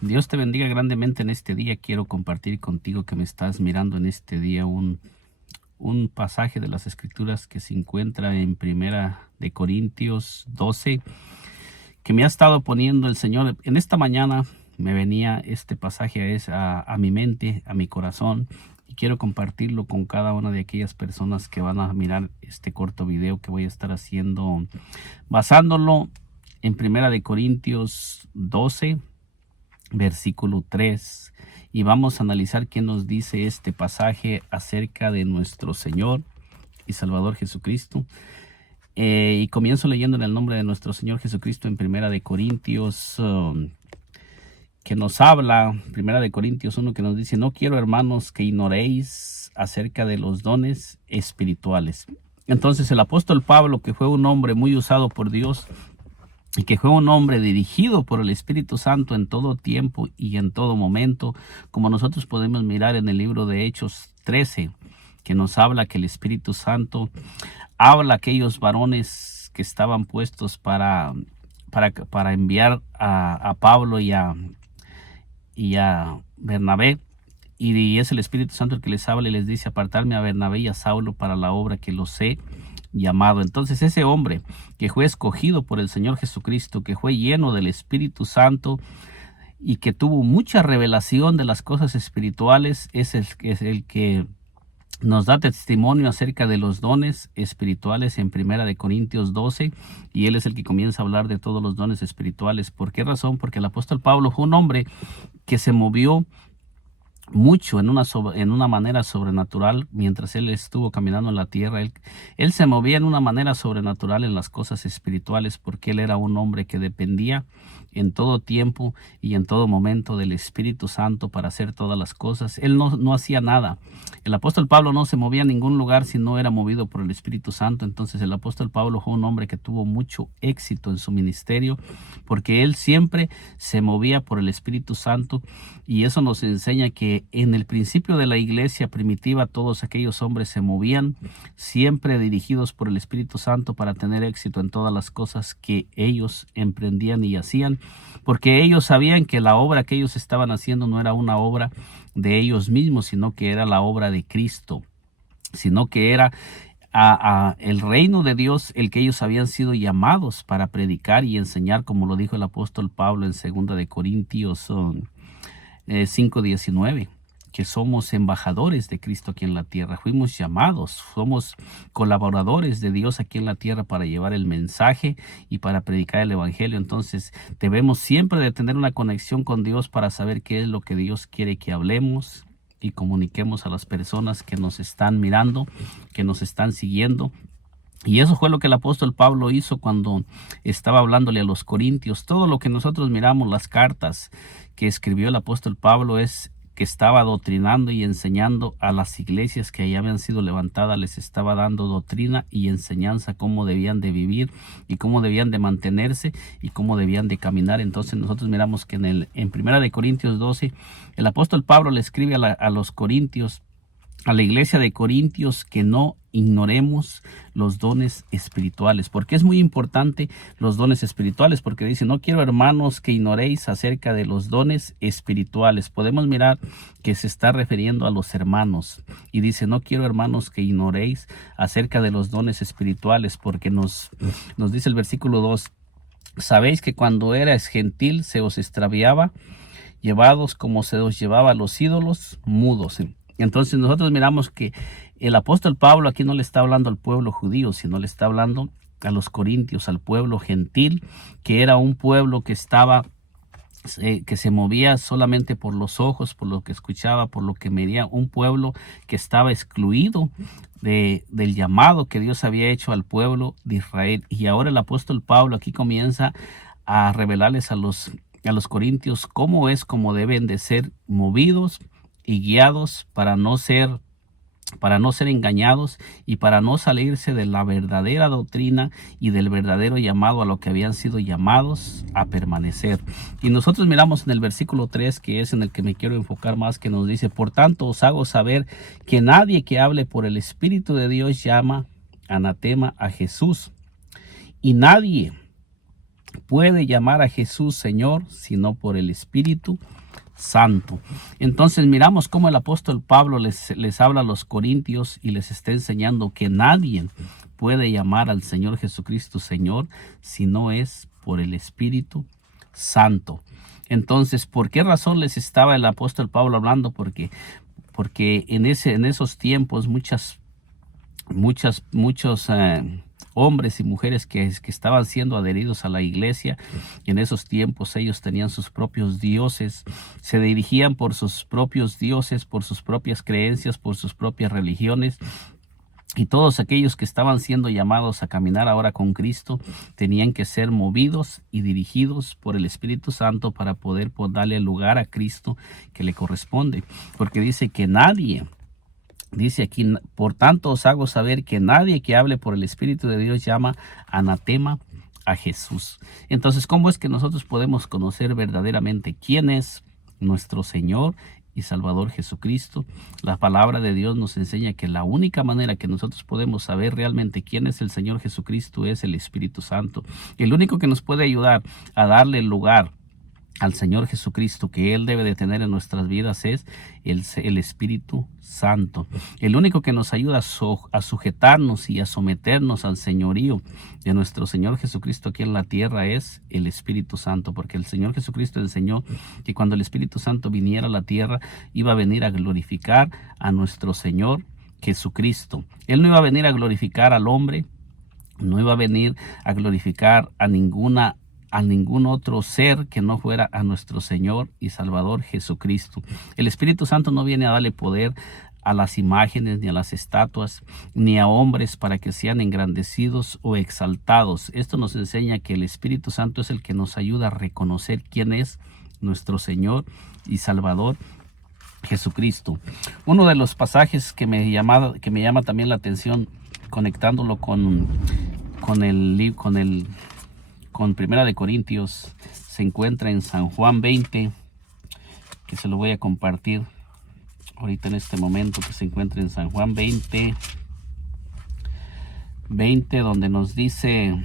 Dios te bendiga grandemente en este día. Quiero compartir contigo que me estás mirando en este día un pasaje de las Escrituras que se encuentra en Primera de Corintios 12, que me ha estado poniendo el Señor. En esta mañana me venía este pasaje a mi mente, a mi corazón, y quiero compartirlo con cada una de aquellas personas que van a mirar este corto video que voy a estar haciendo, basándolo en Primera de Corintios 12, versículo 3, y vamos a analizar qué nos dice este pasaje acerca de nuestro Señor y Salvador Jesucristo. Y comienzo leyendo en el nombre de nuestro Señor Jesucristo en Primera de Corintios, que nos habla, Primera de Corintios 1, que nos dice: no quiero, hermanos, que ignoréis acerca de los dones espirituales. Entonces el apóstol Pablo, que fue un hombre muy usado por Dios y que fue un hombre dirigido por el Espíritu Santo en todo tiempo y en todo momento, como nosotros podemos mirar en el libro de Hechos 13, que nos habla que el Espíritu Santo habla a aquellos varones que estaban puestos para enviar a Pablo y a Bernabé, y es el Espíritu Santo el que les habla y les dice: apartarme a Bernabé y a Saulo para la obra que los he llamado. Entonces ese hombre que fue escogido por el Señor Jesucristo, que fue lleno del Espíritu Santo y que tuvo mucha revelación de las cosas espirituales, es el que nos da testimonio acerca de los dones espirituales en Primera de Corintios 12, y él es el que comienza a hablar de todos los dones espirituales. ¿Por qué razón? Porque el apóstol Pablo fue un hombre que se movió mucho en una manera sobrenatural mientras él estuvo caminando en la tierra. Él se movía en una manera sobrenatural en las cosas espirituales, porque él era un hombre que dependía en todo tiempo y en todo momento del Espíritu Santo para hacer todas las cosas. Él no hacía nada. El apóstol Pablo no se movía a ningún lugar si no era movido por el Espíritu Santo. Entonces el apóstol Pablo fue un hombre que tuvo mucho éxito en su ministerio, porque él siempre se movía por el Espíritu Santo, y eso nos enseña que en el principio de la iglesia primitiva todos aquellos hombres se movían siempre dirigidos por el Espíritu Santo para tener éxito en todas las cosas que ellos emprendían y hacían, porque ellos sabían que la obra que ellos estaban haciendo no era una obra de ellos mismos, sino que era la obra de Cristo, sino que era el reino de Dios el que ellos habían sido llamados para predicar y enseñar, como lo dijo el apóstol Pablo en 2 de Corintios 5:19, que somos embajadores de Cristo aquí en la tierra. Fuimos llamados, somos colaboradores de Dios aquí en la tierra para llevar el mensaje y para predicar el evangelio. Entonces debemos siempre de tener una conexión con Dios para saber qué es lo que Dios quiere que hablemos y comuniquemos a las personas que nos están mirando, que nos están siguiendo. Y eso fue lo que el apóstol Pablo hizo cuando estaba hablándole a los corintios. Todo lo que nosotros miramos, las cartas que escribió el apóstol Pablo, es que estaba doctrinando y enseñando a las iglesias que ya habían sido levantadas. Les estaba dando doctrina y enseñanza, cómo debían de vivir y cómo debían de mantenerse y cómo debían de caminar. Entonces nosotros miramos que en Primera de Corintios 12, el apóstol Pablo le escribe a los corintios, a la iglesia de Corintios, que no ignoremos los dones espirituales. Porque es muy importante los dones espirituales, porque dice: no quiero, hermanos, que ignoréis acerca de los dones espirituales. Podemos mirar que se está refiriendo a los hermanos, y dice: no quiero, hermanos, que ignoréis acerca de los dones espirituales, porque nos dice el versículo 2: sabéis que cuando erais gentil se os extraviaba, llevados como se os llevaba a los ídolos mudos. Entonces nosotros miramos que el apóstol Pablo aquí no le está hablando al pueblo judío, sino le está hablando a los corintios, al pueblo gentil, que era un pueblo que se movía solamente por los ojos, por lo que escuchaba, por lo que medía, un pueblo que estaba excluido del llamado que Dios había hecho al pueblo de Israel. Y ahora el apóstol Pablo aquí comienza a revelarles a los corintios cómo deben de ser movidos y guiados para no ser engañados y para no salirse de la verdadera doctrina y del verdadero llamado a lo que habían sido llamados a permanecer. Y nosotros miramos en el versículo 3, que es en el que me quiero enfocar más, que nos dice: por tanto os hago saber que nadie que hable por el Espíritu de Dios llama anatema a Jesús, y nadie puede llamar a Jesús Señor sino por el Espíritu Santo. Entonces miramos cómo el apóstol Pablo les habla a los corintios y les está enseñando que nadie puede llamar al Señor Jesucristo Señor si no es por el Espíritu Santo. Entonces, ¿por qué razón les estaba el apóstol Pablo hablando? Porque en esos tiempos muchos hombres y mujeres que estaban siendo adheridos a la iglesia, y en esos tiempos ellos tenían sus propios dioses, se dirigían por sus propios dioses, por sus propias creencias, por sus propias religiones. Y todos aquellos que estaban siendo llamados a caminar ahora con Cristo tenían que ser movidos y dirigidos por el Espíritu Santo para poder darle el lugar a Cristo que le corresponde. Porque dice que nadie, dice aquí, por tanto os hago saber que nadie que hable por el Espíritu de Dios llama anatema a Jesús. Entonces, ¿cómo es que nosotros podemos conocer verdaderamente quién es nuestro Señor y Salvador Jesucristo? La palabra de Dios nos enseña que la única manera que nosotros podemos saber realmente quién es el Señor Jesucristo es el Espíritu Santo. El único que nos puede ayudar a darle lugar al Señor Jesucristo que Él debe de tener en nuestras vidas es el Espíritu Santo. El único que nos ayuda a sujetarnos y a someternos al señorío de nuestro Señor Jesucristo aquí en la tierra es el Espíritu Santo, porque el Señor Jesucristo enseñó que cuando el Espíritu Santo viniera a la tierra iba a venir a glorificar a nuestro Señor Jesucristo. Él no iba a venir a glorificar al hombre, no iba a venir a glorificar a ningún otro ser que no fuera a nuestro Señor y Salvador Jesucristo. El Espíritu Santo no viene a darle poder a las imágenes, ni a las estatuas, ni a hombres para que sean engrandecidos o exaltados. Esto nos enseña que el Espíritu Santo es el que nos ayuda a reconocer quién es nuestro Señor y Salvador Jesucristo. Uno de los pasajes que me llama también la atención, conectándolo con Primera de Corintios, se encuentra en San Juan 20, que se lo voy a compartir ahorita en este momento, que se encuentra en San Juan 20, donde nos dice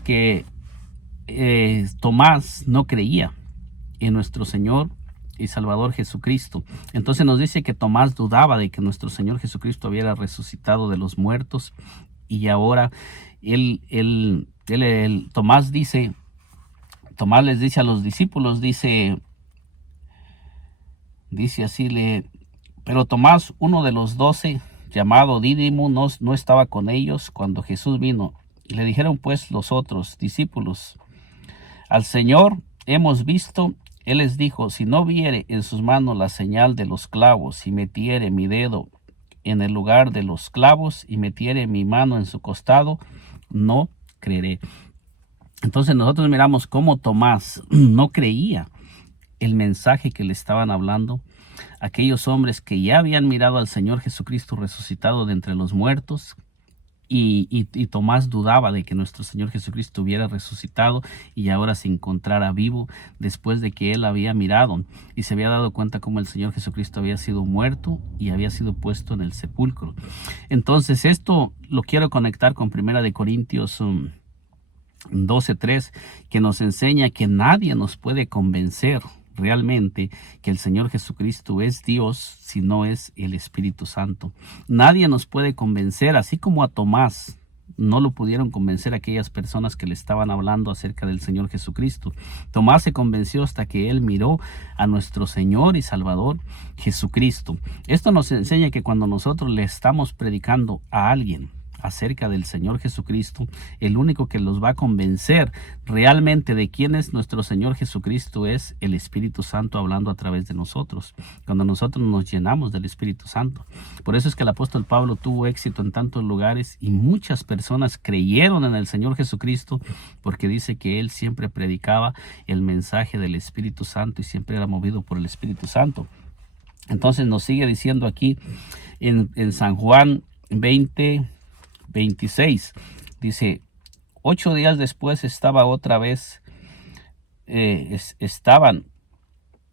que Tomás no creía en nuestro Señor y Salvador Jesucristo. Entonces nos dice que Tomás dudaba de que nuestro Señor Jesucristo hubiera resucitado de los muertos, y ahora Tomás les dice a los discípulos, dice así, pero Tomás, uno de los 12, llamado Dídimo, no estaba con ellos cuando Jesús vino. Y le dijeron pues los otros discípulos: al Señor hemos visto. Él les dijo: si no viere en sus manos la señal de los clavos, y metiere mi dedo en el lugar de los clavos, y metiere mi mano en su costado, no creeré. Entonces nosotros miramos cómo Tomás no creía el mensaje que le estaban hablando aquellos hombres que ya habían mirado al Señor Jesucristo resucitado de entre los muertos. Y Tomás dudaba de que nuestro Señor Jesucristo hubiera resucitado y ahora se encontrara vivo, después de que él había mirado y se había dado cuenta cómo el Señor Jesucristo había sido muerto y había sido puesto en el sepulcro. Entonces esto lo quiero conectar con Primera de Corintios 12:3, que nos enseña que nadie nos puede convencer realmente que el Señor Jesucristo es Dios si no es el Espíritu Santo. Nadie nos puede convencer, así como a Tomás no lo pudieron convencer aquellas personas que le estaban hablando acerca del Señor Jesucristo. Tomás se convenció hasta que él miró a nuestro Señor y Salvador Jesucristo. Esto nos enseña que cuando nosotros le estamos predicando a alguien acerca del Señor Jesucristo, el único que los va a convencer realmente de quién es nuestro Señor Jesucristo es el Espíritu Santo hablando a través de nosotros, cuando nosotros nos llenamos del Espíritu Santo. Por eso es que el apóstol Pablo tuvo éxito en tantos lugares y muchas personas creyeron en el Señor Jesucristo, porque dice que él siempre predicaba el mensaje del Espíritu Santo y siempre era movido por el Espíritu Santo. Entonces nos sigue diciendo aquí en San Juan 20:26, dice: 8 días después estaban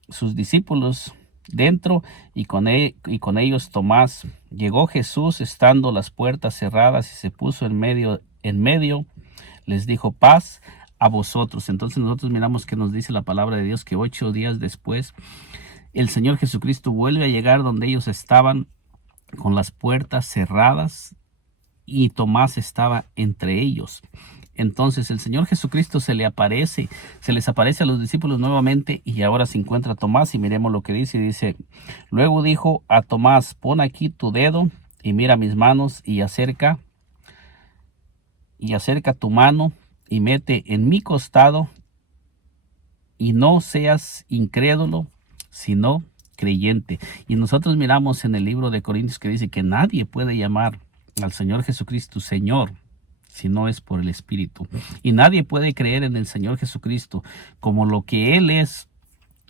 sus discípulos dentro y con ellos Tomás. Llegó Jesús estando las puertas cerradas y se puso en medio, les dijo paz a vosotros. Entonces nosotros miramos que nos dice la palabra de Dios que 8 días después el Señor Jesucristo vuelve a llegar donde ellos estaban con las puertas cerradas y Tomás estaba entre ellos. Entonces el Señor Jesucristo se les aparece a los discípulos nuevamente y ahora se encuentra Tomás y miremos lo que dice. Luego dijo a Tomás, pon aquí tu dedo y mira mis manos y acerca tu mano y mete en mi costado y no seas incrédulo, sino creyente. Y nosotros miramos en el libro de Corintios que dice que nadie puede llamar al Señor Jesucristo Señor si no es por el Espíritu. Y nadie puede creer en el Señor Jesucristo como lo que Él es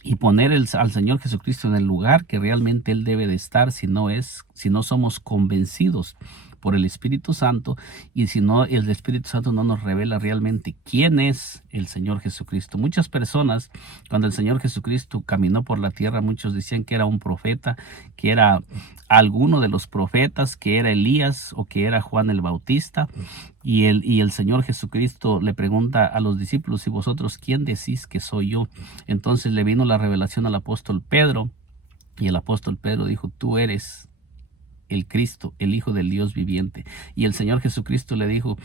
y poner al Señor Jesucristo en el lugar que realmente Él debe de estar si no somos convencidos por el Espíritu Santo y si no el Espíritu Santo no nos revela realmente quién es el Señor Jesucristo. Muchas personas, cuando el Señor Jesucristo caminó por la tierra, muchos decían que era un profeta, que era alguno de los profetas, que era Elías o que era Juan el Bautista. Y el Señor Jesucristo le pregunta a los discípulos, ¿y vosotros quién decís que soy yo? Entonces le vino la revelación al apóstol Pedro y el apóstol Pedro dijo, tú eres el Cristo, el Hijo del Dios viviente. Y el Señor Jesucristo le dijo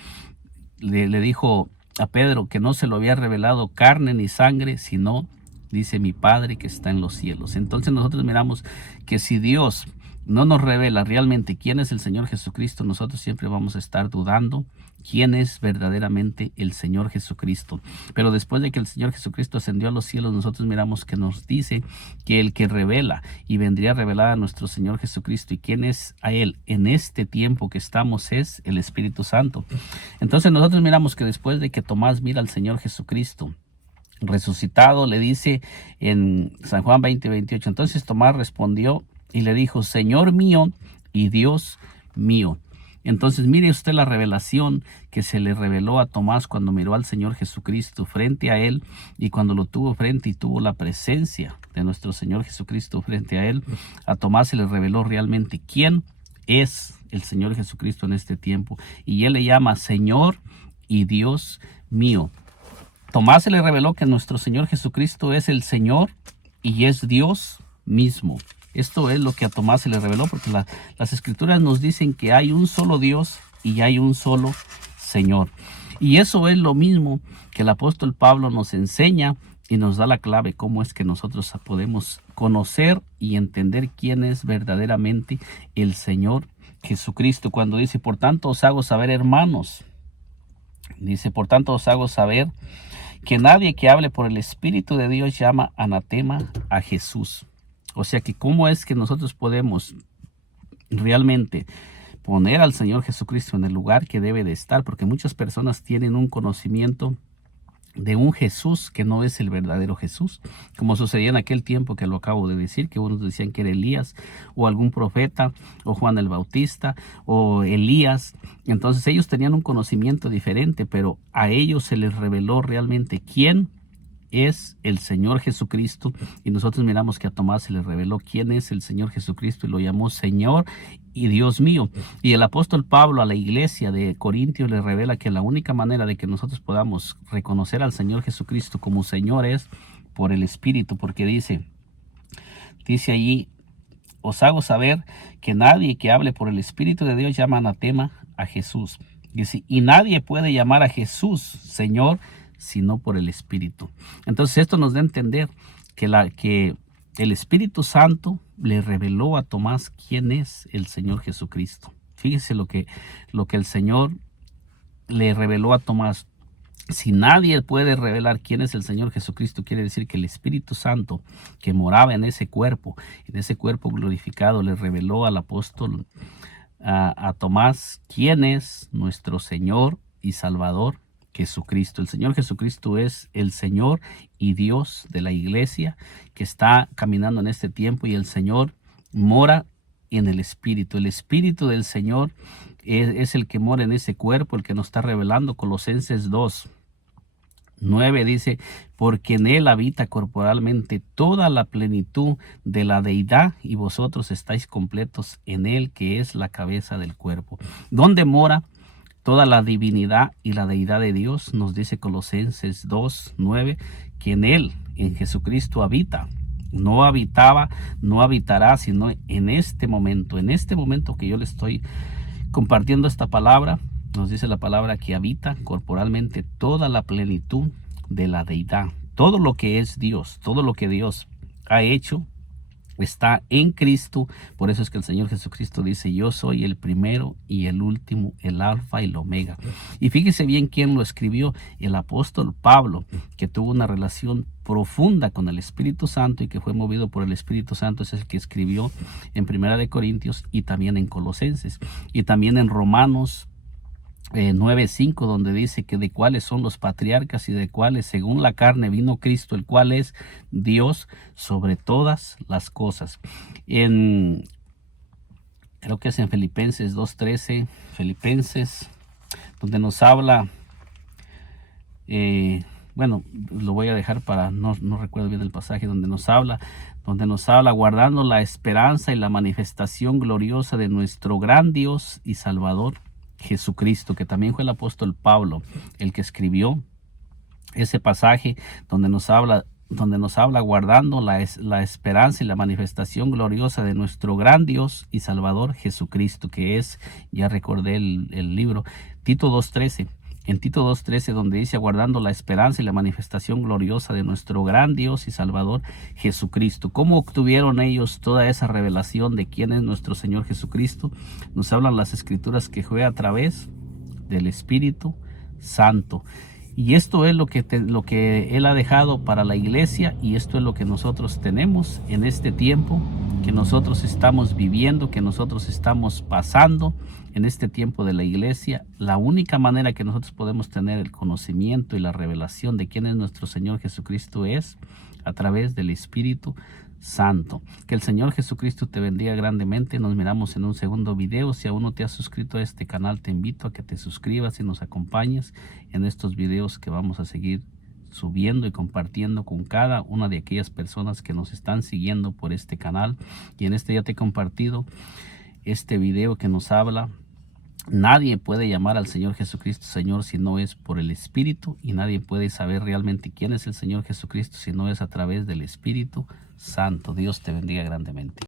a Pedro que no se lo había revelado carne ni sangre, sino, dice, mi Padre que está en los cielos. Entonces nosotros miramos que si Dios no nos revela realmente quién es el Señor Jesucristo, nosotros siempre vamos a estar dudando quién es verdaderamente el Señor Jesucristo. Pero después de que el Señor Jesucristo ascendió a los cielos, nosotros miramos que nos dice que el que revela y vendría a revelar a nuestro Señor Jesucristo y quién es a Él en este tiempo que estamos es el Espíritu Santo. Entonces nosotros miramos que después de que Tomás mira al Señor Jesucristo resucitado, le dice en San Juan 20:28, entonces Tomás respondió y le dijo, Señor mío y Dios mío. Entonces mire usted la revelación que se le reveló a Tomás cuando miró al Señor Jesucristo frente a él y cuando lo tuvo frente y tuvo la presencia de nuestro Señor Jesucristo frente a él. A Tomás se le reveló realmente quién es el Señor Jesucristo en este tiempo y él le llama Señor y Dios mío. Tomás se le reveló que nuestro Señor Jesucristo es el Señor y es Dios mismo. Esto es lo que a Tomás se le reveló porque las Escrituras nos dicen que hay un solo Dios y hay un solo Señor. Y eso es lo mismo que el apóstol Pablo nos enseña y nos da la clave cómo es que nosotros podemos conocer y entender quién es verdaderamente el Señor Jesucristo. Cuando dice, por tanto os hago saber, hermanos, dice, por tanto os hago saber que nadie que hable por el Espíritu de Dios llama anatema a Jesús. O sea que cómo es que nosotros podemos realmente poner al Señor Jesucristo en el lugar que debe de estar, porque muchas personas tienen un conocimiento de un Jesús que no es el verdadero Jesús, como sucedía en aquel tiempo que lo acabo de decir, que unos decían que era Elías o algún profeta o Juan el Bautista o Elías. Entonces ellos tenían un conocimiento diferente, pero a ellos se les reveló realmente quién es el Señor Jesucristo y nosotros miramos que a Tomás se le reveló quién es el Señor Jesucristo y lo llamó Señor y Dios mío. Y el apóstol Pablo a la iglesia de Corintios le revela que la única manera de que nosotros podamos reconocer al Señor Jesucristo como Señor es por el Espíritu, porque dice allí, os hago saber que nadie que hable por el Espíritu de Dios llama anatema a Jesús. Dice, y nadie puede llamar a Jesús Señor sino por el Espíritu. Entonces esto nos da a entender que el Espíritu Santo le reveló a Tomás quién es el Señor Jesucristo. Fíjese lo que el Señor le reveló a Tomás. Si nadie puede revelar quién es el Señor Jesucristo, quiere decir que el Espíritu Santo que moraba en ese cuerpo glorificado, le reveló al apóstol a Tomás quién es nuestro Señor y Salvador Jesucristo. El Señor Jesucristo es el Señor y Dios de la iglesia que está caminando en este tiempo y el Señor mora en el Espíritu. El Espíritu del Señor es el que mora en ese cuerpo, el que nos está revelando Colosenses 2. 9 dice, porque en él habita corporalmente toda la plenitud de la deidad y vosotros estáis completos en él, que es la cabeza del cuerpo. ¿Dónde mora toda la divinidad y la deidad de Dios? Nos dice Colosenses 2:9, que en él, en Jesucristo habita. No habitaba, no habitará, sino en este momento que yo le estoy compartiendo esta palabra. Nos dice la palabra que habita corporalmente toda la plenitud de la deidad. Todo lo que es Dios, todo lo que Dios ha hecho está en Cristo. Por eso es que el Señor Jesucristo dice, yo soy el primero y el último, el alfa y el omega. Y fíjese bien quién lo escribió, el apóstol Pablo, que tuvo una relación profunda con el Espíritu Santo y que fue movido por el Espíritu Santo. Es el que escribió en Primera de Corintios y también en Colosenses y también en Romanos 9:5, donde dice que de cuáles son los patriarcas y de cuáles según la carne vino Cristo, el cual es Dios sobre todas las cosas. Creo que es en Filipenses 2:13, Filipenses, donde nos habla, bueno, lo voy a dejar para, no recuerdo bien el pasaje, donde nos habla guardando la esperanza y la manifestación gloriosa de nuestro gran Dios y Salvador Jesucristo, que también fue el apóstol Pablo el que escribió ese pasaje donde nos habla guardando la esperanza y la manifestación gloriosa de nuestro gran Dios y Salvador Jesucristo, que es, ya recordé el libro, Tito 2:13. En Tito 2:13, donde dice guardando la esperanza y la manifestación gloriosa de nuestro gran Dios y Salvador Jesucristo. ¿Cómo obtuvieron ellos toda esa revelación de quién es nuestro Señor Jesucristo? Nos hablan las Escrituras que fue a través del Espíritu Santo. Y esto es lo que Él ha dejado para la iglesia, y esto es lo que nosotros tenemos en este tiempo que nosotros estamos viviendo, que nosotros estamos pasando en este tiempo de la iglesia. La única manera que nosotros podemos tener el conocimiento y la revelación de quién es nuestro Señor Jesucristo es a través del Espíritu Santo. Que el Señor Jesucristo te bendiga grandemente. Nos miramos en un segundo video. Si aún no te has suscrito a este canal, te invito a que te suscribas y nos acompañes en estos videos que vamos a seguir subiendo y compartiendo con cada una de aquellas personas que nos están siguiendo por este canal. Y en este ya te he compartido este video que nos habla. Nadie puede llamar al Señor Jesucristo Señor si no es por el Espíritu, y nadie puede saber realmente quién es el Señor Jesucristo si no es a través del Espíritu Santo. Dios te bendiga grandemente.